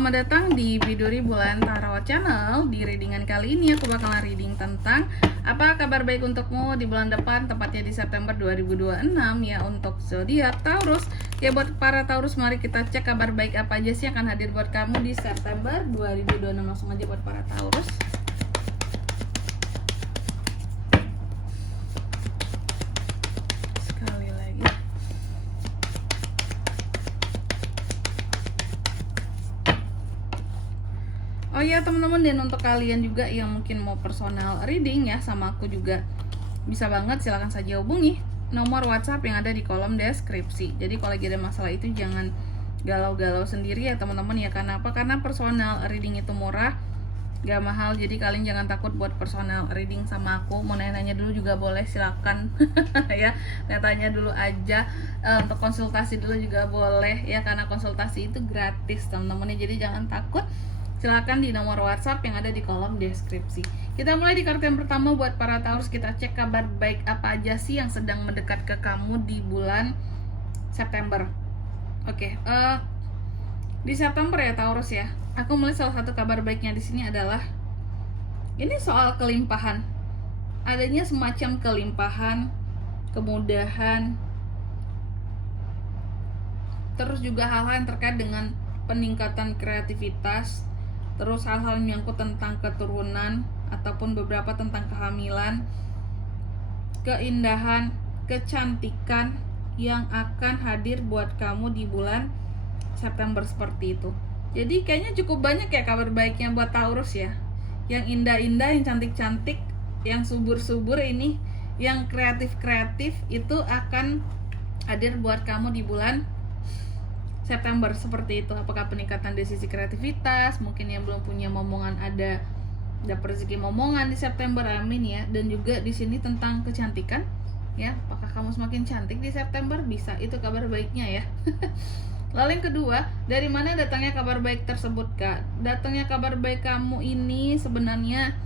Selamat datang di Biduri Bulan Tarot Channel. Di readingan kali ini aku bakalan reading tentang apa kabar baik untukmu di bulan depan, tepatnya di September 2026 ya, untuk zodiak Taurus. Ya, buat para Taurus, mari kita cek kabar baik apa aja sih yang akan hadir buat kamu di September 2026. Langsung aja buat para Taurus. Oh ya teman-teman, dan untuk kalian juga yang mungkin mau personal reading ya sama aku juga bisa banget, silahkan saja hubungi nomor WhatsApp yang ada di kolom deskripsi. Jadi kalau lagi ada masalah itu jangan galau-galau sendiri ya teman-teman ya. Karena apa? Karena personal reading itu murah, gak mahal. Jadi kalian jangan takut buat personal reading sama aku. Mau nanya-nanya dulu juga boleh, silakan ya, tanya dulu aja. Untuk konsultasi dulu juga boleh ya, karena konsultasi itu gratis teman-teman ya. Jadi jangan takut, silakan di nomor WhatsApp yang ada di kolom deskripsi. Kita mulai di kartu yang pertama buat para Taurus. Kita cek kabar baik apa aja sih yang sedang mendekat ke kamu di bulan September. Oke, di September ya Taurus ya. Aku melihat salah satu kabar baiknya di sini adalah ini soal kelimpahan. Adanya semacam kelimpahan, kemudahan, terus juga hal-hal yang terkait dengan peningkatan kreativitas, terus hal-hal yang menyangkut tentang keturunan ataupun beberapa tentang kehamilan, keindahan, kecantikan yang akan hadir buat kamu di bulan September seperti itu. Jadi kayaknya cukup banyak ya kabar baiknya buat Taurus ya. Yang indah-indah, yang cantik-cantik, yang subur-subur ini, yang kreatif-kreatif itu akan hadir buat kamu di bulan September seperti itu. Apakah peningkatan dari sisi kreativitas, mungkin yang belum punya momongan ada dapat rezeki momongan di September, amin ya. Dan juga di sini tentang kecantikan ya, apakah kamu semakin cantik di September, bisa, itu kabar baiknya ya. Lalu yang kedua, dari mana datangnya kabar baik tersebut Kak? Datangnya kabar baik kamu ini sebenarnya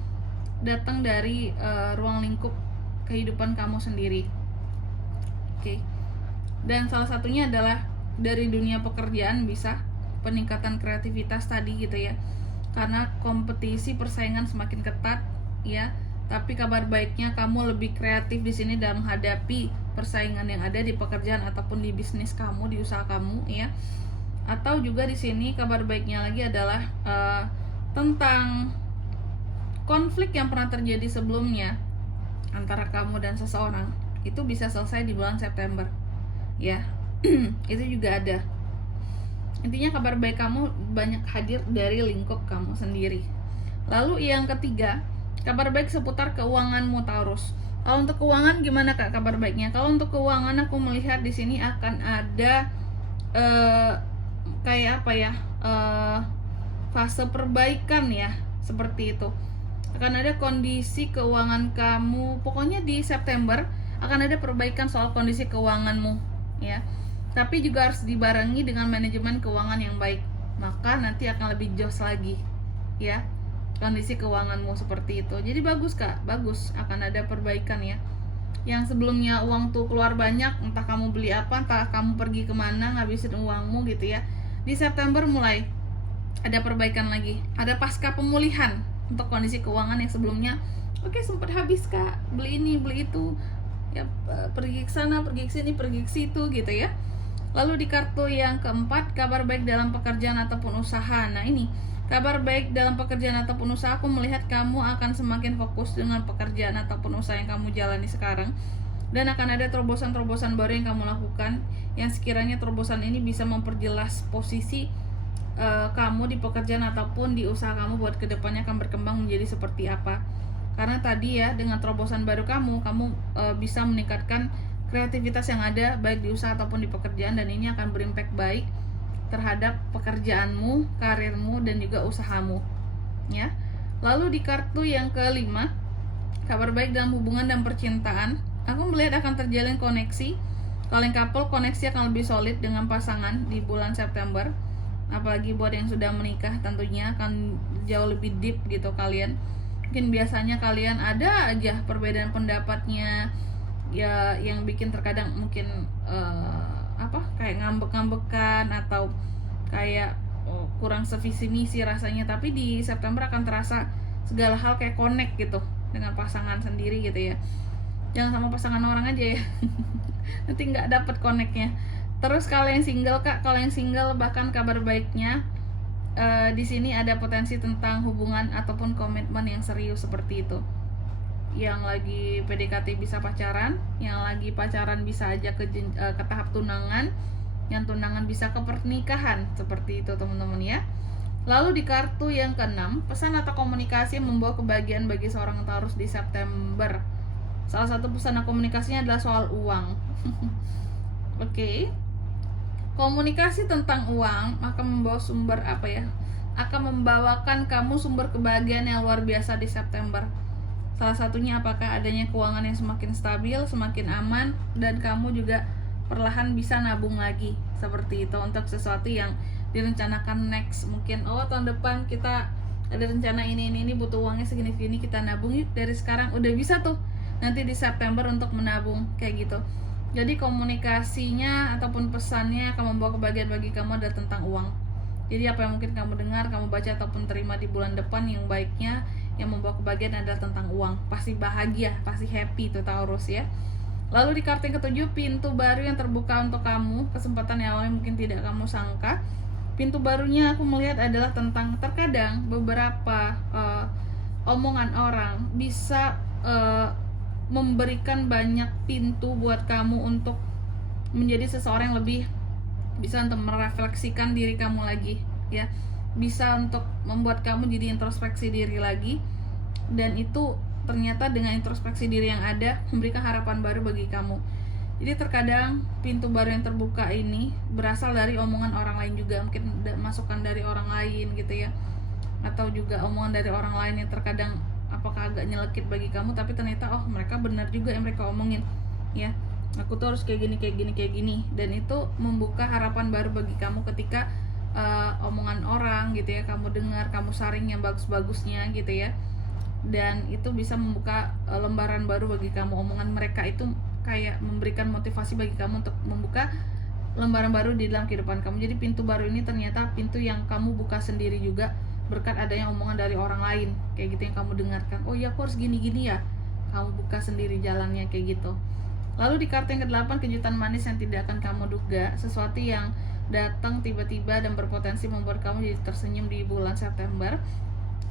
datang dari ruang lingkup kehidupan kamu sendiri. Oke. Dan salah satunya adalah dari dunia pekerjaan, bisa peningkatan kreativitas tadi gitu ya, karena kompetisi persaingan semakin ketat ya. Tapi kabar baiknya kamu lebih kreatif di sini dalam menghadapi persaingan yang ada di pekerjaan ataupun di bisnis kamu, di usaha kamu ya. Atau juga di sini kabar baiknya lagi adalah tentang konflik yang pernah terjadi sebelumnya antara kamu dan seseorang, itu bisa selesai di bulan September ya. Itu juga ada. Intinya kabar baik kamu banyak hadir dari lingkup kamu sendiri. Lalu yang ketiga, kabar baik seputar keuanganmu Taurus. Kalau untuk keuangan gimana Kak kabar baiknya? Kalau untuk keuangan aku melihat di sini akan ada kayak apa ya, fase perbaikan ya, seperti itu. Akan ada kondisi keuangan kamu, pokoknya di September akan ada perbaikan soal kondisi keuanganmu ya. Tapi juga harus dibarengi dengan manajemen keuangan yang baik, maka nanti akan lebih jos lagi ya kondisi keuanganmu seperti itu. Jadi bagus Kak, bagus, akan ada perbaikan ya. Yang sebelumnya uang tuh keluar banyak, entah kamu beli apa, entah kamu pergi kemana ngabisin uangmu gitu ya, di September mulai ada perbaikan lagi, ada pasca pemulihan untuk kondisi keuangan yang sebelumnya oke, sempat habis Kak, beli ini beli itu ya, pergi ke sana pergi ke sini pergi ke situ gitu ya. Lalu di kartu yang keempat, kabar baik dalam pekerjaan ataupun usaha. Nah ini kabar baik dalam pekerjaan ataupun usaha, aku melihat kamu akan semakin fokus dengan pekerjaan ataupun usaha yang kamu jalani sekarang. Dan akan ada terobosan-terobosan baru yang kamu lakukan, yang sekiranya terobosan ini bisa memperjelas posisi kamu di pekerjaan ataupun di usaha kamu buat kedepannya akan berkembang menjadi seperti apa. Karena tadi ya, dengan terobosan baru kamu bisa meningkatkan kreativitas yang ada baik di usaha ataupun di pekerjaan, dan ini akan berimpact baik terhadap pekerjaanmu, karirmu, dan juga usahamu ya. Lalu di kartu yang kelima, kabar baik dalam hubungan dan percintaan, aku melihat akan terjalin koneksi. Kalau yang couple, koneksi akan lebih solid dengan pasangan di bulan September. Apalagi buat yang sudah menikah, tentunya akan jauh lebih deep gitu kalian. Mungkin biasanya kalian ada aja perbedaan pendapatnya ya, yang bikin terkadang mungkin kayak ngambek-ngambekan atau kayak kurang sevisi misi rasanya, tapi di September akan terasa segala hal kayak connect gitu dengan pasangan sendiri gitu ya. Jangan sama pasangan orang aja ya. Nanti nggak dapet connectnya. Terus kalau yang single Kak, kalau yang single bahkan kabar baiknya di sini ada potensi tentang hubungan ataupun komitmen yang serius seperti itu. Yang lagi PDKT bisa pacaran, yang lagi pacaran bisa aja ke tahap tunangan, yang tunangan bisa ke pernikahan, seperti itu teman-teman ya. Lalu di kartu yang ke-6, pesan atau komunikasi membawa kebahagiaan bagi seorang Taurus di September. Salah satu pesan komunikasinya adalah soal uang. Oke. Komunikasi tentang uang akan membawa sumber apa ya? Akan membawakan kamu sumber kebahagiaan yang luar biasa di September. Salah satunya apakah adanya keuangan yang semakin stabil, semakin aman, dan kamu juga perlahan bisa nabung lagi. Seperti itu untuk sesuatu yang direncanakan next. Mungkin tahun depan kita ada rencana ini butuh uangnya segini-segini, kita nabung yuk dari sekarang. Udah bisa tuh nanti di September untuk menabung kayak gitu. Jadi komunikasinya ataupun pesannya akan membawa kebahagiaan bagi kamu adalah tentang uang. Jadi apa yang mungkin kamu dengar, kamu baca ataupun terima di bulan depan, yang baiknya yang membawa kebahagiaan adalah tentang uang. Pasti bahagia, pasti happy tuh Taurus ya. Lalu di kartu yang ke-7, pintu baru yang terbuka untuk kamu, kesempatan yang awalnya mungkin tidak kamu sangka. Pintu barunya aku melihat adalah tentang terkadang beberapa omongan orang bisa memberikan banyak pintu buat kamu untuk menjadi seseorang yang lebih bisa untuk merefleksikan diri kamu lagi ya, bisa untuk membuat kamu jadi introspeksi diri lagi, dan itu ternyata dengan introspeksi diri yang ada memberikan harapan baru bagi kamu. Jadi terkadang pintu baru yang terbuka ini berasal dari omongan orang lain juga, mungkin masukan dari orang lain gitu ya, atau juga omongan dari orang lain yang terkadang apakah agak nyelekit bagi kamu, tapi ternyata mereka benar juga yang mereka omongin ya, aku tuh harus kayak gini, dan itu membuka harapan baru bagi kamu ketika omongan orang gitu ya kamu dengar, kamu saring yang bagus-bagusnya gitu ya, dan itu bisa membuka lembaran baru bagi kamu. Omongan mereka itu kayak memberikan motivasi bagi kamu untuk membuka lembaran baru di dalam kehidupan kamu. Jadi pintu baru ini ternyata pintu yang kamu buka sendiri juga berkat adanya omongan dari orang lain kayak gitu yang kamu dengarkan. Oh ya, aku harus gini-gini ya, kamu buka sendiri jalannya kayak gitu. Lalu di kartu yang ke-8, kejutan manis yang tidak akan kamu duga, sesuatu yang datang tiba-tiba dan berpotensi membuat kamu jadi tersenyum di bulan September.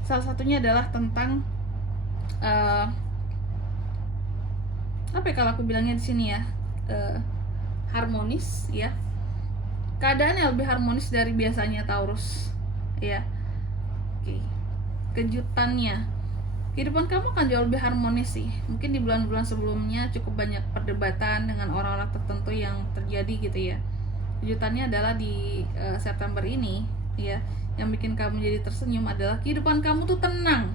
Salah satunya adalah tentang apa ya kalau aku bilangnya di sini ya, harmonis ya, keadaan yang lebih harmonis dari biasanya Taurus ya. Oke. Kejutannya, kehidupan kamu akan jauh lebih harmonis sih. Mungkin di bulan-bulan sebelumnya cukup banyak perdebatan dengan orang-orang tertentu yang terjadi gitu ya. Kejutannya adalah di September ini ya, yang bikin kamu jadi tersenyum adalah kehidupan kamu tuh tenang,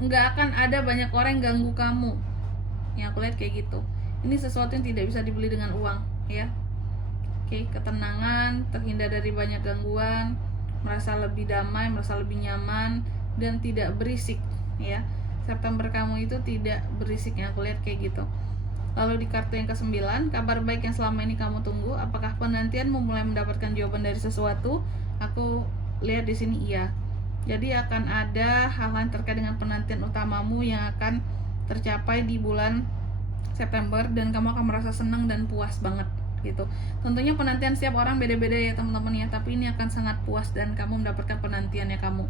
nggak akan ada banyak orang yang ganggu kamu. Yang aku lihat kayak gitu. Ini sesuatu yang tidak bisa dibeli dengan uang ya. Oke, ketenangan, terhindar dari banyak gangguan, merasa lebih damai, merasa lebih nyaman, dan tidak berisik ya. September kamu itu tidak berisik, yang aku lihat kayak gitu. Lalu di kartu yang ke-9, kabar baik yang selama ini kamu tunggu, apakah penantianmu mulai mendapatkan jawaban dari sesuatu? Aku lihat di sini iya. Jadi akan ada hal-hal terkait dengan penantian utamamu yang akan tercapai di bulan September, dan kamu akan merasa senang dan puas banget gitu. Tentunya penantian setiap orang beda-beda ya teman-teman ya, tapi ini akan sangat puas dan kamu mendapatkan penantiannya kamu.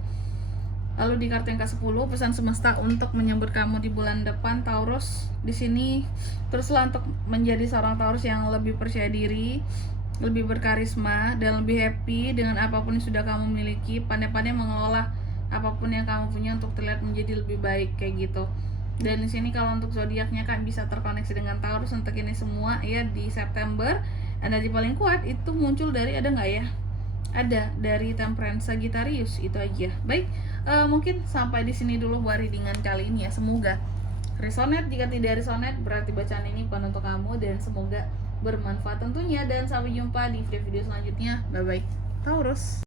Lalu di kartu yang ke-10, pesan semesta untuk menyambut kamu di bulan depan Taurus. Di sini teruslah untuk menjadi seorang Taurus yang lebih percaya diri, lebih berkarisma, dan lebih happy dengan apapun yang sudah kamu miliki. Pandai-pandai mengelola apapun yang kamu punya untuk terlihat menjadi lebih baik kayak gitu. Dan di sini kalau untuk zodiaknya kan bisa terkoneksi dengan Taurus untuk ini semua ya di September. Energi paling kuat itu muncul dari ada nggak ya? Ada dari Temperance Sagittarius, itu aja. Baik, mungkin sampai di sini dulu buat readingan kali ini ya. Semoga resonate. Jika tidak resonate berarti bacaan ini bukan untuk kamu, dan semoga bermanfaat tentunya. Dan sampai jumpa di video-video selanjutnya. Bye bye Taurus.